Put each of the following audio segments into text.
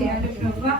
దయచేయాలి ప్రభా.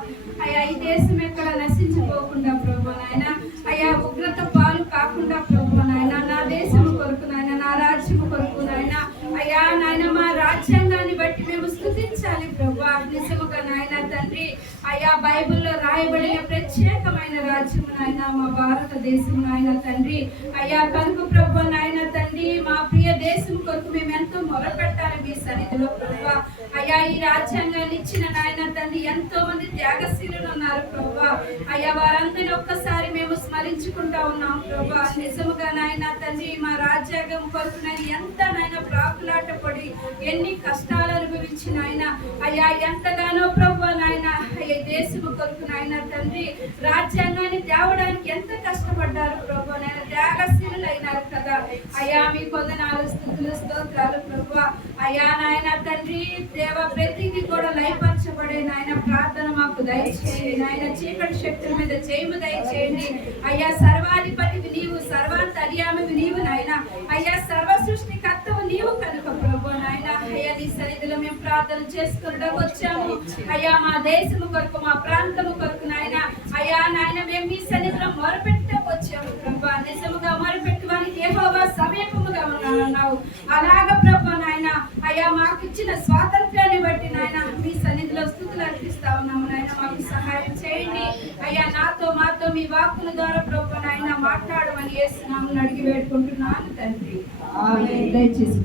అయ్యా ఈ దేశం ఎక్కడ నశించిపోకుండా ప్రభా నాయన, అయ్యా ఉగ్రత పాలు కాకుండా ప్రభా నాయన, నా దేశం కొరకు నాయన, నా రాజ్యం కొరకు నాయన, అయ్యా నాయన మా రాజ్యాంగాన్ని బట్టి మేము స్తుతించాలి ప్రభా. నిజముగా నాయన తండ్రి, అయ్యా బైబిల్లో రాయబడిన ప్రత్యేకమైన రాజ్యం నాయన మా భారతదేశం నాయన తండ్రి. అయ్యా కనుక ప్రభా నాయన తండ్రి, మా ప్రియ దేశం కొరకు మేము ఎంతో మొరపెట్టాలి మీ సన్నిధిలో ప్రభా. అయ్యా ఈ రాజ్యాంగాన్ని ఇచ్చిన నాయన తండ్రి ఎంతో మంది త్యాగశీలులు ఉన్నారు ప్రభా. అయ్యా వారందరినీ ఒక్కసారి మేము స్మరించుకుంటా ఉన్నాం ప్రభా. నిజముగా నాయన తండ్రి, మా రాజ్యాంగం కొరకు నాయన ఎంత నాయన ప్రాకులాట పడి ఎన్ని కష్టాలు అనుభవించిన ఆయన, అయ్యా ఎంతగానో ప్రభా నాయన అయ్యా దేశము కొరకు నాయన తండ్రి రాజ్యాంగాన్ని తేవడానికి ఎంత కష్టపడ్డారు ప్రభా నాయన, త్యాగశీలులు అయినారు కదా. అయ్యా మీ కొందనాలు స్తుతులు స్తోత్రాలు ప్రభా. అయ్యా నాయన తండ్రి దేవ ప్రతిదీ కూడా లయపరచబడే నాయన ప్రార్థన మాకు దయచేయండి నాయన. చీకటి శక్తుల మీద జయము దయచేయండి అయ్యా. సర్వాధిపతివి నీవు, సర్వాంతర్యామివి నీవు నాయన. అయ్యా సర్వ సృష్టికర్తవు నీవు కనుక ప్రభు నాయన, అయ్యా నీ సన్నిధిలో మేము ప్రార్థన చేసుకున్నట్టు వచ్చాము అయ్యా. మా దేశము కొరకు, మా ప్రాంతము కొరకు నాయన, అయ్యా నాయన మేము మీ సన్నిధిలో మొరపెట్ట వచ్చాము ప్రభా. నిజముగా మొరపెట్టువానికి యెహోవా సమీపముగా ఉన్నావు. అలాగ ప్రభు నాయన, అయ్యా మాకు ఇచ్చిన స్వాతంత్ర్యాన్ని బట్టి నాయన మీ సన్నిధిలో స్తుతులు అర్పిస్తా ఉన్నాము నాయన. మాకు సహాయం చేయండి అయ్యా. నాతో మాతో మీ వాక్కుల ద్వారా ప్రభు నాయన మాట్లాడమని యేసునామమున అడిగి వేడుకుంటున్నాను తండ్రి. ఆమేన్. దయచేసి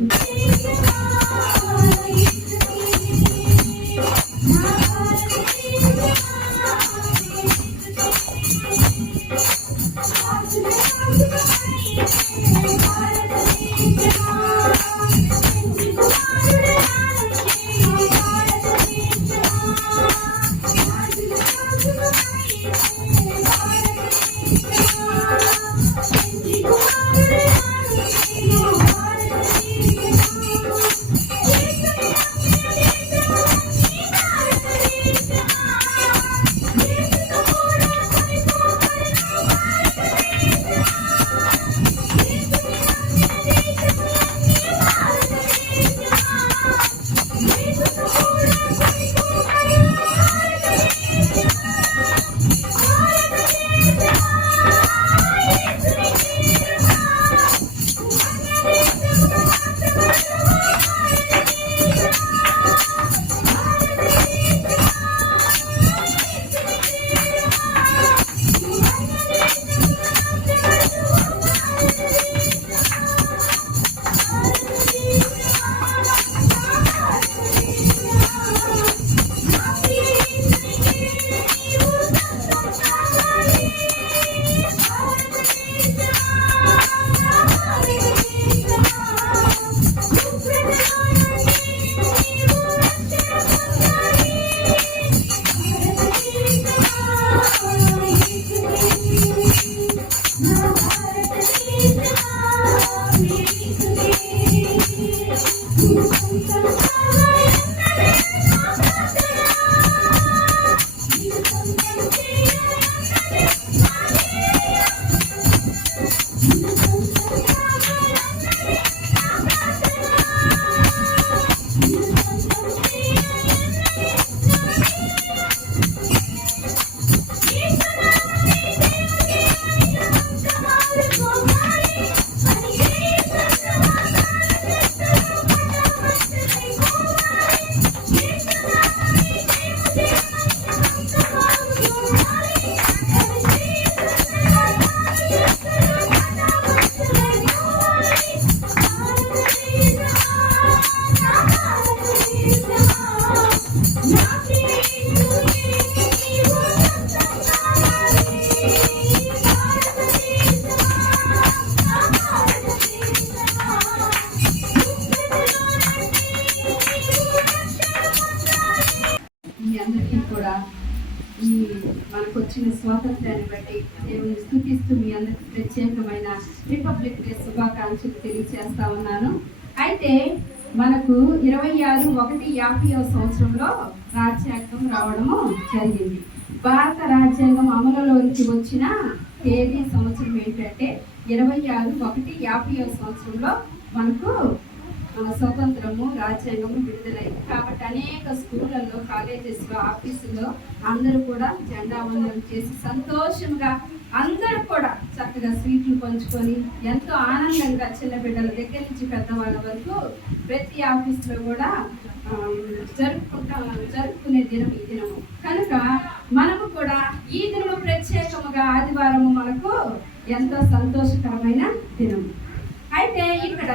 మనకు వచ్చిన స్వాతంత్ర్యాన్ని బట్టి దేవుని స్తుతిస్తూ మీ అందరికి ప్రత్యేకమైన రిపబ్లిక్ డే శుభాకాంక్షలు తెలియజేస్తా ఉన్నాను. అయితే మనకు 26/1/50వ సంవత్సరంలో రాజ్యాంగం రావడము జరిగింది. భారత రాజ్యాంగం అమలులోకి వచ్చిన తేదీ సంవత్సరం ఏంటంటే 26/1/50వ సంవత్సరంలో మనకు మన స్వతంత్రము రాజ్యాంగము విడుదలైంది. కాబట్టి అనేక స్కూళ్ళల్లో, కాలేజెస్లో, ఆఫీసుల్లో అందరూ కూడా జెండా వందనం చేసి సంతోషంగా అందరూ కూడా చక్కగా స్వీట్లు పంచుకొని ఎంతో ఆనందంగా చిన్న బిడ్డల దగ్గర నుంచి పెద్దవాళ్ళ వరకు ప్రతి ఆఫీసులో కూడా జరుపుకునే దినం ఈ దినము. కనుక మనము కూడా ఈ దినము ప్రత్యేకముగా ఆదివారము మనకు ఎంతో సంతోషకరమైన దినము. అయితే ఇక్కడ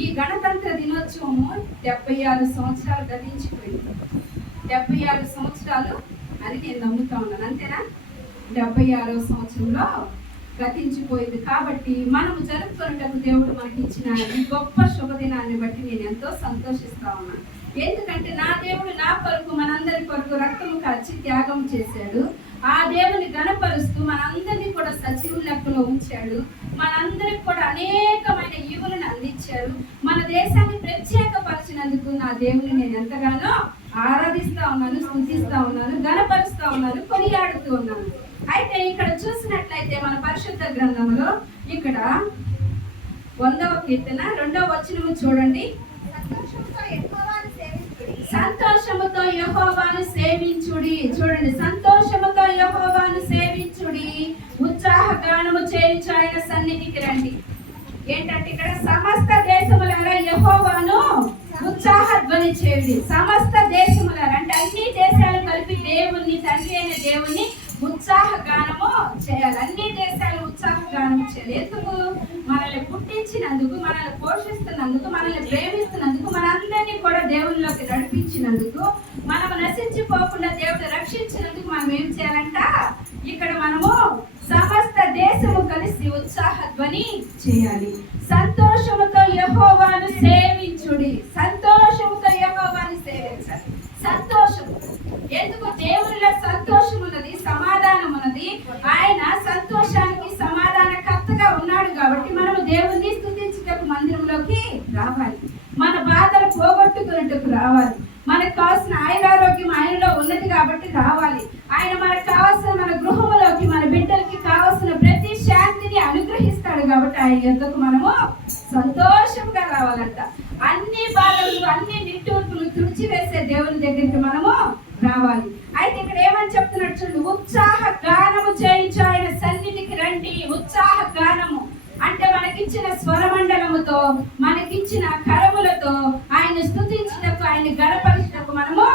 ఈ గణతంత్ర దినోత్సవము 76 సంవత్సరాలు గతించిపోయింది. 76 సంవత్సరాలు అని నేను నమ్ముతా ఉన్నాను. అంతేనా? 76వ సంవత్సరంలో గతించిపోయింది. కాబట్టి మనము జరుపుకున్నటకు దేవుడు మనకి ఇచ్చిన ఈ గొప్ప శుభదినాన్ని బట్టి నేను ఎంతో సంతోషిస్తా ఉన్నాను. ఎందుకంటే నా దేవుడు నా కొరకు, మనందరి కొరకు రక్తము కార్చి త్యాగం చేశాడు. ఆ దేవుని గణపరుస్తూ మనందరినీ కూడా సజీవ లెక్కలో ఉంచాడు. మనందరికి కూడా అనేకమైన ఈవులను అందించాడు. మన దేశాన్ని ప్రత్యేకపరిచినందుకు నా దేవుని నేను ఎంతగానో ఆరాధిస్తా ఉన్నాను, స్తుతిస్తా ఉన్నాను, గణపరుస్తా ఉన్నాను, కొనియాడుతూ ఉన్నాను. అయితే ఇక్కడ చూసినట్లయితే మన పరిశుద్ధ గ్రంథంలో ఇక్కడ 100వ కీర్తన 2వ వచనము చూడండి. సంతోషముతో యెహోవాను సేవించుడి. చూడండి, సంతోషముతో యెహోవాను సేవించుడి, ఉత్సాహ గానము చేయుచు ఆయన సన్నిధికి రండి. ఏంటంటే ఇక్కడ సమస్త దేశములారా యెహోవాను ఉత్సాహ ధ్వని చేయుడి. సమస్త దేశములారా అంటే అన్ని దేశాలు కలిపి దేవుణ్ణి, తండ్రి అయిన దేవుణ్ణి ఉత్సాహ గానము చేయాలి. అన్ని దేశాలు ఉత్సాహ గానము చేయాలి. ఎందుకు? మనల్ని పుట్టించినందుకు, మనల్ని పోషిస్తున్నందుకు, మనల్ని ప్రేమిస్తున్నందుకు, మనందరినీ కూడా దేవునిలోకి నడిపించినందుకు, మనము నశించిపోకుండా దేవుడు రక్షించినందుకు మనం ఏం చేయాలంట? ఇక్కడ మనము సమస్త దేశము కలిసి ఉత్సాహ ధ్వని చేయాలి. సంతోషముతో యెహోవాను సేవించుడి. సంతోషముతో యెహోవాను సేవించాలి. సంతోషం ఎందుకు? దేవునిలో సంతోషం ఉన్నది, సమాధానం ఉన్నది. ఆయన సంతోషానికి సమాధానకర్తగా ఉన్నాడు. కాబట్టి మనము దేవుణ్ణి స్తుతించుటకు మందిరంలోకి రావాలి. మన బాధలు పోగొట్టుకున్నట్టుకు రావాలి. మనకు కావాల్సిన ఆయురారోగ్యం ఆయనలో ఉన్నది కాబట్టి రావాలి. ఆయన మనకు కావాల్సిన మన గృహంలోకి, మన బిడ్డలకి కావాల్సిన ప్రతి శాంతిని అనుగ్రహిస్తాడు. కాబట్టి ఆయన యొద్దకు మనము సంతోషంగా రావాలంట. అన్ని బాధలు, అన్ని నిట్టూర్పులు తుడిచివేసే దేవుని దగ్గరికి మనము రావాలి. అయితే ఇక్కడ ఏమని చెప్తున్నాడు చూడండి, ఉత్సాహ గానము చేయించు ఆయన సన్నిధికి రండి. ఉత్సాహ గానము అంటే మనకిచ్చిన స్వరమండలముతో, మనకిచ్చిన కరములతో ఆయన స్తుతించుటకు, ఆయన గణపరిచుటకు మనము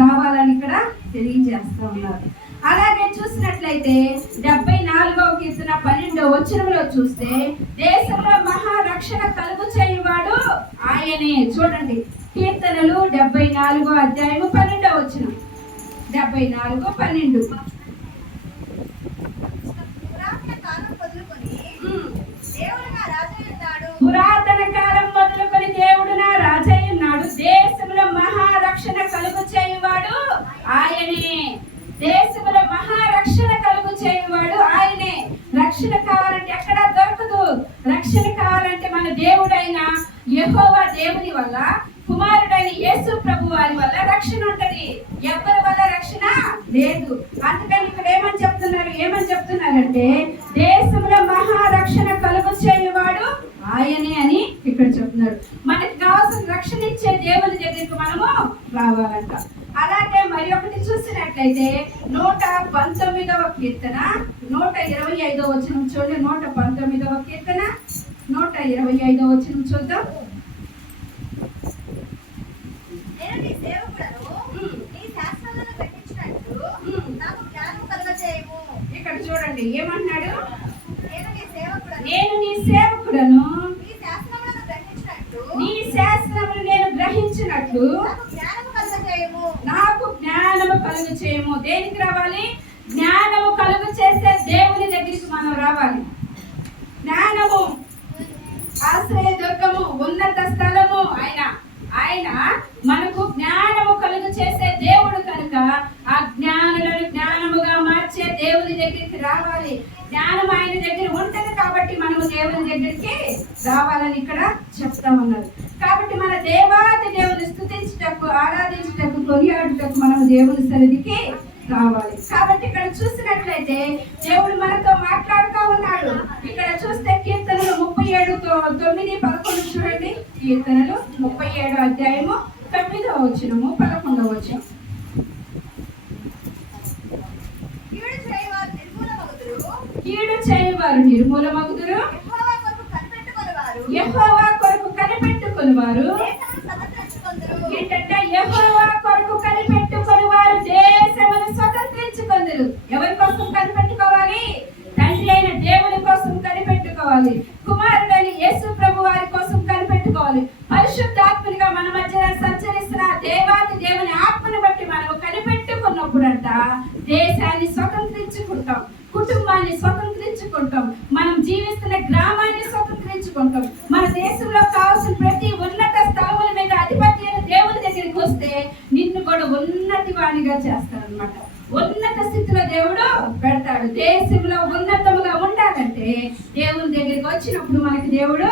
రావాలని ఇక్కడ తెలియజేస్తూ ఉన్నారు. అలాగే చూసినట్లయితే 74వ కీర్తన 12వ వచనంలో చూస్తే దేశంలో మహారక్షణ కలుగు చేయువాడు ఆయనే. చూడండి, కీర్తనలు 74వ అధ్యాయము 12వ వచనం. 74:12. పురాతన కాలం మొదలుకొని దేవుడు నా రాజై ఉన్నాడు. దేశంలో మహారక్షణ కలుగు చేయువాడు ఆయనే. దేశంలో మహారక్షణ కలుగు చేయువాడు ఆయనే. రక్షణ కావాలంటే ఎక్కడ దొరకదు. రక్షణ కావాలంటే మన దేవుడైన యెహోవా దేవుని వల్ల, కుమారుడైన యేసు ప్రభు వారి వల్ల రక్షణ ఉంటది. ఎవరి వల్ల రక్షణ లేదు. అందుకని ఇక్కడ ఏమని చెప్తున్నారంటే దేశంలో మహారక్షణ కలుగు చేయువాడు ఆయనే అని ఇక్కడ చెప్తున్నారు. మనకి కావాల్సిన రక్షణ ఇచ్చే దేవుని దగ్గరికి మనము రావాలంట. అలాగే మరి ఒకటి చూసినట్లయితే 119వ కీర్తన 125వ వచనం చూడండి. 119వ కీర్తన 125వ వచనం చూద్దాం. ఇక్కడ చూడండి ఏమన్నాడు, నేను నీ సేవకుడను, నీ శాస్త్రములు నేను గ్రహించినట్లు నాకు జ్ఞానము కలుగు చేయము. దేనికి రావాలి? జ్ఞానము కలుగు చేసే దేవుని దగ్గరికి మనం రావాలి. జ్ఞానము ఆశ్రయ దుర్గము, ఉన్నత స్థలము ఆయన మనకు జ్ఞానము కలుగు చేసే దేవుడు కనుక ఆ జ్ఞానులను జ్ఞానముగా మార్చే దేవుని దగ్గరికి రావాలి. జ్ఞానం ఆయన దగ్గర ఉంటది కాబట్టి మనము దేవుని దగ్గరికి రావాలని ఇక్కడ చెప్తా ఉన్నారు. కాబట్టి మన దేవాది దేవుని స్తుతించుటకు, ఆరాధించుటకు, కొనియాడుటకు మనము దేవుని సన్నిధికి రావాలి. కాబట్టి ఇక్కడ చూసినట్లయితే దేవుడు మనతో మాట్లాడుతూ ఉన్నాడు. ఇక్కడ చూస్తే కీర్తనలు 37:9-11 చూడండి. కీర్తనలు 37వ అధ్యాయము 9వ వచనము 11వ వచనం. కీడు చేయవారు నిర్మూలమగుదురు, యెహోవా కొరకు కనిపెట్టుకొనివారు. ఏంటంటే యెహోవా కొరకు కనిపెట్టుకొనివారు దేశమును స్వతంత్రించుకొందురు. ఎవరి కోసం కనిపెట్టుకోవాలి? తండ్రి అయిన దేవుని కోసం కనిపెట్టుకోవాలి. కుమారుడైన యేసు ప్రభు వారి కోసం కనిపెట్టుకోవాలి. పరిశుద్ధాత్మనిగా మన మధ్య సంచరిస్తున్న దేవాది దేవుని ఆత్మను బట్టి మనం కనిపెట్టుకున్నప్పుడంట దేశాన్ని స్వతంత్రించుకుంటాం, కుటుంబాన్ని స్వతంత్రించుకుంటాం, మనం జీవిస్తున్న గ్రామాన్ని స్వతంత్రించుకుంటాం. మన దేశంలో కావాల్సిన ప్రతి ఉన్నత స్థలముల మీద అధిపతి అయిన దేవుని దగ్గరికి వస్తే నిన్ను కూడా ఉన్నతి వాణిగా చేస్తారనమాట. ఉన్నత స్థితిలో దేవుడు పెడతాడు. దేశంలో ఉన్నతముగా ఉండాలంటే దేవుని దగ్గరికి వచ్చినప్పుడు మనకి దేవుడు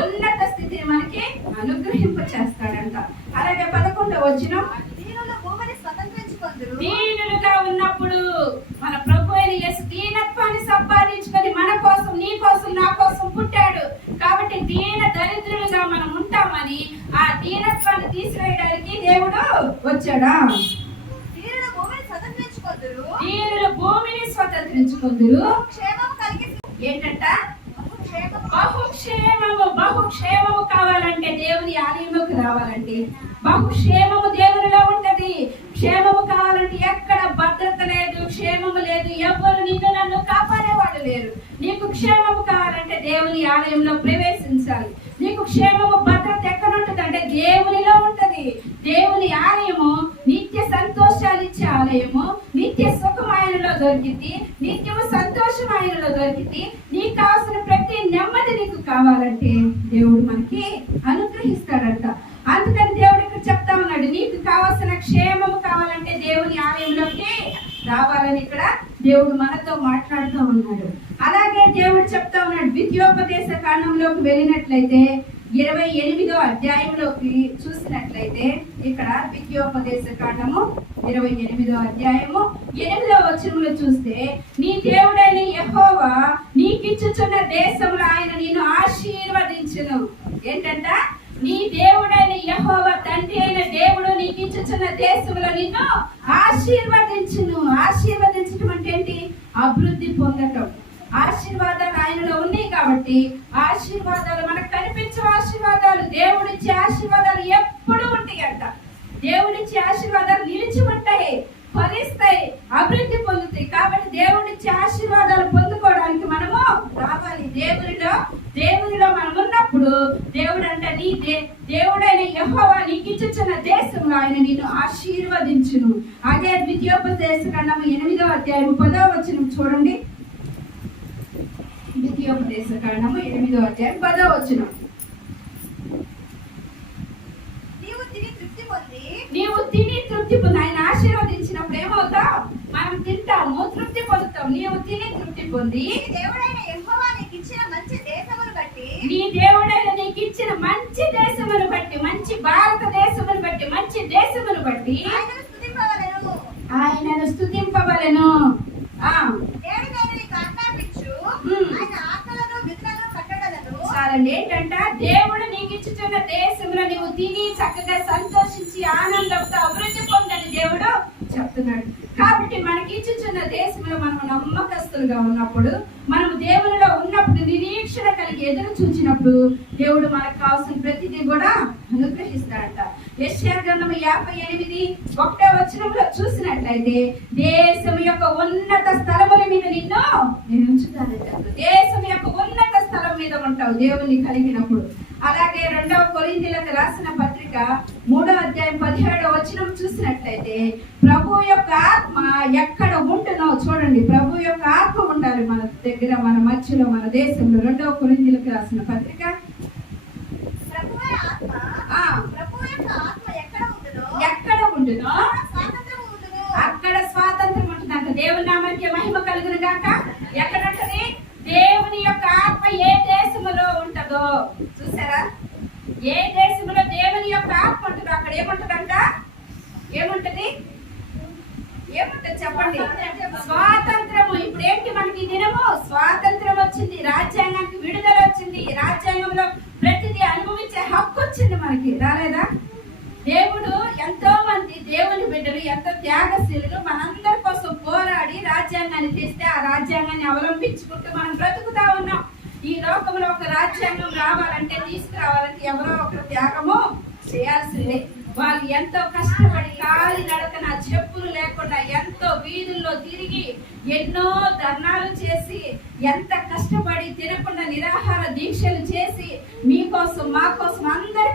ఉన్నత స్థితిని మనకి అనుగ్రహింప చేస్తాడంట. అలాగే 11వ వచనం, దీనులుగా ఉన్నప్పుడు మన ప్రభు అయిన యేసు దీనత్వాన్ని సంపాదించుకొని మన కోసం, నీ కోసం, నా కోసం పుట్టాడు. కాబట్టి దీన దరిద్రులుగా మనం ఉంటామని ఆ దీనత్వాన్ని తీసివేయడానికి దేవుడు వచ్చాడా? దీనులు భూమిని స్వతంత్రించుకుందురు. ఏంటంట? బహుక్షేమము కావాలంటే దేవుని ఆలయముకు రావాలండి. బహుక్షేమము దేవునిలో ఉంటది. క్షేమము కావాలంటే ఎక్కడ భద్రత లేదు, క్షేమము లేదు, ఎవ్వరు నిన్ను నన్ను కాపాడేవాడు లేరు. నీకు క్షేమము కావాలంటే దేవుని ఆలయంలో ప్రవేశించాలి. నీకు క్షేమము భద్రత ఎక్కడ ఉంటుంది అంటే దేవునిలో ఉంటది. దేవుని ఆలయము నిత్య సంతోషాలు ఇచ్చే ఆలయము. నిత్య సుఖం ఆయనలో దొరికింది, నిత్యము సంతోషం ఆయనలో దొరికింది. నీకు కావాల్సిన ప్రతి నెమ్మది నీకు కావాలంటే దేవుడు మనకి అనుగ్రహిస్తాడంట. అందుకని దేవుడు ఇక్కడ చెప్తా ఉన్నాడు, నీకు కావాల్సిన క్షేమము కావాలంటే దేవుని ఆలయంలోకి రావాలని ఇక్కడ దేవుడు మనతో మాట్లాడుతూ ఉన్నాడు. అలాగే దేవుడు చెప్తా ఉన్నాడు, ద్వితీయోపదేశ కాండంలోకి వెళ్ళినట్లయితే 28వ అధ్యాయంలోకి చూసినట్లయితే ఇక్కడ ద్వితీయోపదేశ కాండము 28వ అధ్యాయము 8వ వచనంలో చూస్తే, నీ దేవుడైన యెహోవా నీకిచ్చుచున్న దేశంలో ఆయన నిన్ను ఆశీర్వదించును. ఏంటంట? నీ దేవుడైన యెహోవా తండ్రి అయిన దేవుడు నీకు ఇచ్చుచున్న దేశంలో నిన్ను ఆశీర్వదించును. ఆశీర్వదించడం అంటే ఏంటి? అభివృద్ధి పొందటం. ఆశీర్వాదాలు ఆయనలో ఉన్నాయి కాబట్టి ఆశీర్వాదాలు మనకు కనిపించే ఆశీర్వాదాలు, దేవుడిచ్చే ఆశీర్వాదాలు ఎప్పుడు ఉంటాయి అంట. దేవుడిచ్చే ఆశీర్వాదాలు నిలిచి ఉంటాయి, ఫలిస్తాయి, అభివృద్ధి పొందుతాయి. కాబట్టి దేవుడిచ్చే ఆశీర్వాదాలు పొందుకోవడానికి మనము రావాలి. దేవునిలో మనం ఉన్నప్పుడు దేవుడు అంటే నీ దేవుడైన యెహోవా నీకు ఇచ్చుచున్న దేశంలో ఆయన నిన్ను ఆశీర్వదించును. అదే ద్వితీయోపదేశ కాండము 8వ అధ్యాయం 10వ వచనం చూడండి. ద్వితీయోపదేశ కాండము 8వ అధ్యాయం 10వ వచనం, నీవు తిని తృప్తి పొంది. ఆయన ఆశీర్వదించినప్పుడు ఏమవుతావు? మనం తింటాము, తృప్తి పొందుతాం. నీవు తిని తృప్తి పొంది నీ దేవుడైన నీకు ఇచ్చిన మంచి దేశమును బట్టి, మంచి భారతదేశమును బట్టి, మంచి దేశమును బట్టి ఆయనను స్తుతింపవలెను. చాలండి. ఏంటంట? దేవుడు నీకు ఇచ్చుచున్న దేశంలో నీవు తిని చక్కగా సంతోషించి ఆనందంతో అభివృద్ధి పొందని దేవుడు చెప్తున్నాడు. కాబట్టి మనకి ఇచ్చుచున్న దేశంలో మనం నమ్మకస్తులుగా ఉన్నప్పుడు, మనం దేవునిలో ఉన్నప్పుడు, నిరీక్షణ కలిగి ఎదురు చూచినప్పుడు దేవుడు మనకు కావాల్సిన ప్రతిదీ కూడా అనుగ్రహిస్తాడట. యెషయా గ్రంథం 58:1వ వచనంలో చూసినట్లయితే, దేశం యొక్క ఉన్నత స్థలముల మీద నిన్ను నేను ఉంచుతానంట. దేశం యొక్క ఉన్నత స్థలం మీద ఉంటావు దేవుని కలిగినప్పుడు. అలాగే 2వ కొరింథీయులకు రాసిన పత్రిక 3వ అధ్యాయం 17వ వచనం చూసినట్లయితే, ప్రభు యొక్క ఆత్మ ఎక్కడ ఉంటునో చూడండి. ప్రభు యొక్క ఆత్మ ఉండాలి మన దగ్గర, మన మధ్యలో, మన దేశంలో. 2వ కొరింథీయులకు రాసిన పత్రిక, ఎక్కడ ఉంటునో అక్కడ స్వాతంత్రం ఉంటుందంట. దేవుని నామానికి మహిమ కలుగును గాక. ఎక్కడ ఉంటది? దేవుని యొక్క ఆత్మ ఏ దేశంలో ఉంటుందో చూసారా? ఏ దేశంలో దేవుని యొక్క ఆత్మ ఉంటుందో అక్కడ ఏముంటదంట? ఏముంటది? ఏమంటారు చెప్పండి? స్వాతంత్రము. ఇప్పుడు ఏంటి మనకి దినము? స్వాతంత్రం వచ్చింది, రాజ్యాంగానికి విడుదల వచ్చింది, రాజ్యాంగంలో ప్రతిదీ అనుభవించే హక్కు వచ్చింది మనకి. రాలేదా? దేవుడు ఎంతో మంది దేవుని బిడ్డలు ఎంతో త్యాగశీలులు మనందరి కోసం పోరాడి రాజ్యాంగాన్ని తీస్తే ఆ రాజ్యాంగాన్ని అవలంబించుకుంటూ మనం బ్రతుకుతా ఉన్నాం. ఈ లోకంలో ఒక రాజ్యాంగం రావాలంటే, తీసుకురావాలంటే ఎవరో ఒక త్యాగము చేయాల్సిందే. వాళ్ళు ఎంతో కష్టపడి కాలి నడకన చెప్పులు లేకుండా ఎంతో వీధుల్లో తిరిగి ఎన్నో ధర్నాలు చేసి ఎంత కష్టపడి తినకుండా నిరాహార దీక్షలు చేసి మీకోసం మా కోసం అందరి